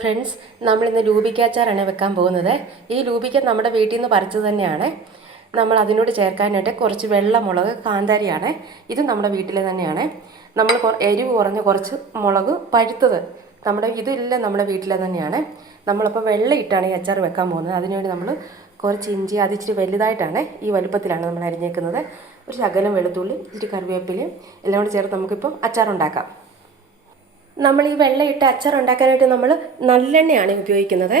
Friends, നമ്മളിന്ന് ലൂബിക്ക അച്ചാറാണ് വെക്കാൻ പോകുന്നത്. ഈ ലൂബിക്ക നമ്മുടെ വീട്ടിൽ നിന്ന് പറിച്ചത് തന്നെയാണ്. നമ്മൾ അതിനോട് ചേർക്കാനായിട്ട് കുറച്ച് വെള്ളമുളക്, കാന്താരിയാണ്. ഇത് നമ്മുടെ വീട്ടിലെ തന്നെയാണ്. നമ്മൾ എരിവ് കുറഞ്ഞ കുറച്ച് മുളക് പഴുത്തത് ഇതില്ല നമ്മുടെ വീട്ടിലെ തന്നെയാണ്. നമ്മളപ്പോൾ വെള്ളം ഇട്ടാണ് ഈ അച്ചാർ വെക്കാൻ പോകുന്നത്. അതിനുവേണ്ടി നമ്മൾ കുറച്ച് ഇഞ്ചി, അതിച്ചിരി വലുതായിട്ടാണ്, ഈ വലുപ്പത്തിലാണ് നമ്മൾ അരിഞ്ഞേക്കുന്നത്. ഒരു ശകലം വെളുത്തുള്ളി, ഇച്ചിരി കറിവേപ്പിലയും എല്ലാം കൂടി ചേർത്ത് നമുക്കിപ്പം അച്ചാറുണ്ടാക്കാം. നമ്മൾ ഈ വെള്ളയിട്ട് അച്ചാർ ഉണ്ടാക്കാനായിട്ട് നമ്മൾ നല്ലെണ്ണയാണ് ഉപയോഗിക്കുന്നത്.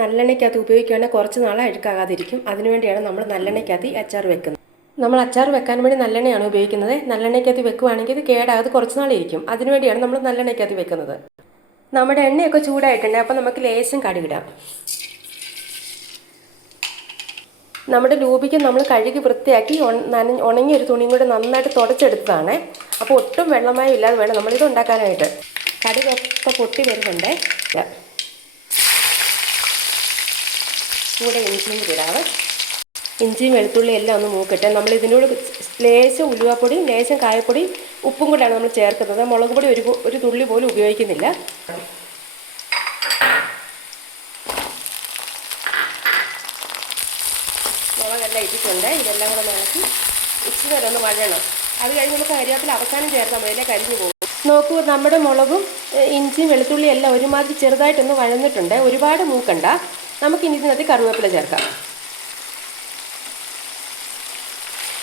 നല്ലെണ്ണയ്ക്കകത്ത് ഉപയോഗിക്കുകയാണെങ്കിൽ കുറച്ച് നാളെ അഴുക്കാകാതിരിക്കും. അതിനുവേണ്ടിയാണ് നമ്മൾ നല്ലെണ്ണയ്ക്കകത്ത് ഈ അച്ചാർ വെക്കുന്നത്. നമ്മൾ അച്ചാർ വെക്കാൻ വേണ്ടി നല്ലെണ്ണയാണ് ഉപയോഗിക്കുന്നത്. നല്ലെണ്ണയ്ക്കകത്ത് വെക്കുകയാണെങ്കിൽ ഇത് കേടാകാതെ കുറച്ച് നാളിരിക്കും. അതിനുവേണ്ടിയാണ് നമ്മൾ നല്ലെണ്ണയ്ക്കകത്ത് വെക്കുന്നത്. നമ്മുടെ എണ്ണയൊക്കെ ചൂടായിട്ടുണ്ട്. അപ്പോൾ നമുക്ക് ലേശം കടുകിടാം. നമ്മുടെ ലൂബിക്ക നമ്മൾ കഴുകി വൃത്തിയാക്കി ഉണങ്ങിയ ഒരു തുണിയും കൂടെ നന്നായിട്ട് തുടച്ചെടുത്തതാണ്. അപ്പോൾ ഒട്ടും വെള്ളമയം ഇല്ലാതെ വേണം നമ്മളിത് ഉണ്ടാക്കാനായിട്ട്. കടുകൊക്കെ പൊട്ടി വരുന്നുണ്ട്. കൂടെ ഇഞ്ചിയും കൂടി ഇടാതെ. ഇഞ്ചിയും വെളുത്തുള്ളി എല്ലാം ഒന്ന് മൂക്കട്ടെ. നമ്മൾ ഇതിനോട് ലേശം ഉലുവാപ്പൊടിയും ലേശം കായപ്പൊടിയും ഉപ്പും കൂടെയാണ് നമ്മൾ ചേർക്കുന്നത്. മുളക് പൊടി ഒരു തുള്ളി പോലും ഉപയോഗിക്കുന്നില്ല. മുളകെല്ലാം ഇട്ടിട്ടുണ്ട്. ഇതെല്ലാം കൂടെ നമുക്ക് ഇച്ചിരി നേരം ഒന്ന് വഴണം. അത് കഴിഞ്ഞ് നമുക്ക് കരിവേപ്പില അവസാനം ചേർത്താൽ മതി, അതിലെ കരിഞ്ഞു പോകും. നോക്കൂ, നമ്മുടെ മുളകും ഇഞ്ചിയും വെളുത്തുള്ളിയും എല്ലാം ഒരുമാതിരി ചെറുതായിട്ടൊന്ന് വഴന്നിട്ടുണ്ട്. ഒരുപാട് മൂക്കണ്ട. നമുക്കിനി ഇതിനകത്ത് കറിവേപ്പില ചേർക്കാം.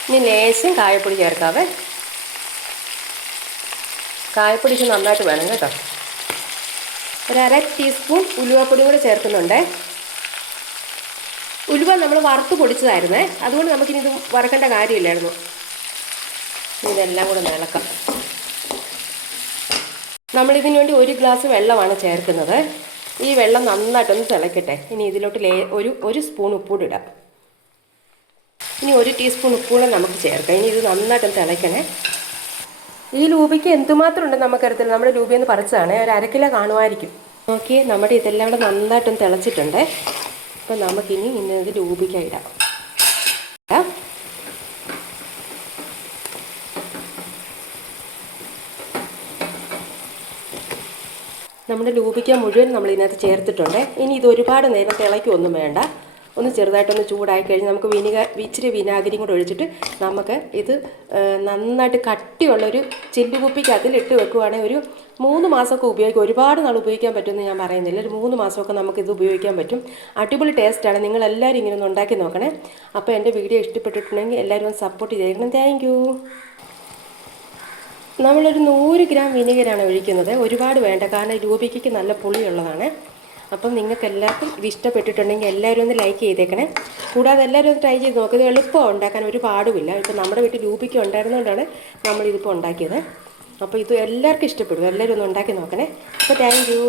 ഇനി ലേശം കായപ്പൊടി ചേർക്കാവേ. കായപ്പൊടി നന്നായിട്ട് വേണം കേട്ടോ. ഒരു 1/2 ടീസ്പൂൺ ഉലുവാപ്പൊടിയും കൂടെ ചേർക്കുന്നുണ്ട്. ഉലുവ നമ്മൾ വറുത്ത് പൊടിച്ചതായിരുന്നേ, അതുകൊണ്ട് നമുക്കിനി ഇത് വറക്കേണ്ട കാര്യമില്ലായിരുന്നു. ഇതെല്ലാം കൂടെ ഇളക്കാം. നമ്മളിതിനു വേണ്ടി 1 ഗ്ലാസ് വെള്ളമാണ് ചേർക്കുന്നത്. ഈ വെള്ളം നന്നായിട്ടൊന്ന് തിളക്കട്ടെ. ഇനി ഇതിലോട്ട് ഒരു സ്പൂൺ ഉപ്പൂടെ ഇടാം. ഇനി 1 ടീസ്പൂൺ ഉപ്പൂടെ നമുക്ക് ചേർക്കാം. ഇനി ഇത് നന്നായിട്ടൊന്ന് തിളയ്ക്കണേ. ഈ ലൂബിക്ക് എന്തുമാത്രം ഉണ്ടെന്ന് നമുക്കറിയത്തില്ല. നമ്മുടെ ലൂബിയെന്ന് പറിച്ചതാണ്. ഒരു 1/2 കിലോ കാണുമായിരിക്കും. നോക്കി, നമ്മുടെ ഇതെല്ലാം കൂടെ നന്നായിട്ടൊന്ന് തിളച്ചിട്ടുണ്ട്. അപ്പോൾ നമുക്കിനി ഇത് ലൂബിക്ക ഇടാം. നമ്മുടെ ലൂബിക്ക മുഴുവൻ നമ്മൾ ഇതിനകത്ത് ചേർത്തിട്ടുണ്ട്. ഇനി ഇത് ഒരുപാട് നേരം തിളയ്ക്കൊന്നും വേണ്ട. ഒന്ന് ചെറുതായിട്ടൊന്ന് ചൂടായി കഴിഞ്ഞ് നമുക്ക് ഇച്ചിരി വിനാഗിരിയും കൂടെ ഒഴിച്ചിട്ട് നമുക്ക് ഇത് നന്നായിട്ട് കട്ടിയുള്ളൊരു ചില്ലുകുപ്പിക്കകത്തിൽ ഇട്ട് വെക്കുകയാണെങ്കിൽ ഒരു 3 മാസമൊക്കെ ഉപയോഗിക്കും. ഒരുപാട് നാൾ ഉപയോഗിക്കാൻ പറ്റുമെന്ന് ഞാൻ പറയുന്നില്ല. ഒരു 3 മാസമൊക്കെ നമുക്കിത് ഉപയോഗിക്കാൻ പറ്റും. അടിപൊളി ടേസ്റ്റാണ്. നിങ്ങളെല്ലാവരും ഇങ്ങനെ ഒന്ന് ഉണ്ടാക്കി നോക്കണേ. അപ്പോൾ എൻ്റെ വീഡിയോ ഇഷ്ടപ്പെട്ടിട്ടുണ്ടെങ്കിൽ എല്ലാവരും ഒന്ന് സപ്പോർട്ട് ചെയ്തേക്കണം. Thank you. നമ്മളൊരു 100 ഗ്രാം വിനെഗറാണ് ഒഴിക്കുന്നത്. ഒരുപാട് വേണ്ട, കാരണം ലൂബിക്കയ്ക്ക് നല്ല പുളിയുള്ളതാണ്. അപ്പം നിങ്ങൾക്ക് എല്ലാവർക്കും ഇത് ഇഷ്ടപ്പെട്ടിട്ടുണ്ടെങ്കിൽ എല്ലാവരും ഒന്ന് ലൈക്ക് ചെയ്തേക്കണേ. കൂടാതെ എല്ലാവരും ഒന്ന് ട്രൈ ചെയ്ത് നോക്കുന്നത്. എളുപ്പമാണ് ഉണ്ടാക്കാൻ, ഒരു പാടുമില്ല. ഇപ്പോൾ നമ്മുടെ വീട്ടിൽ ലൂബിക്ക ഉണ്ടായിരുന്നതുകൊണ്ടാണ് നമ്മളിതിപ്പോൾ ഉണ്ടാക്കിയത്. അപ്പോൾ ഇത് എല്ലാവർക്കും ഇഷ്ടപ്പെടും. എല്ലാവരും ഒന്ന് ഉണ്ടാക്കി നോക്കണേ. അപ്പോൾ താങ്ക് യു.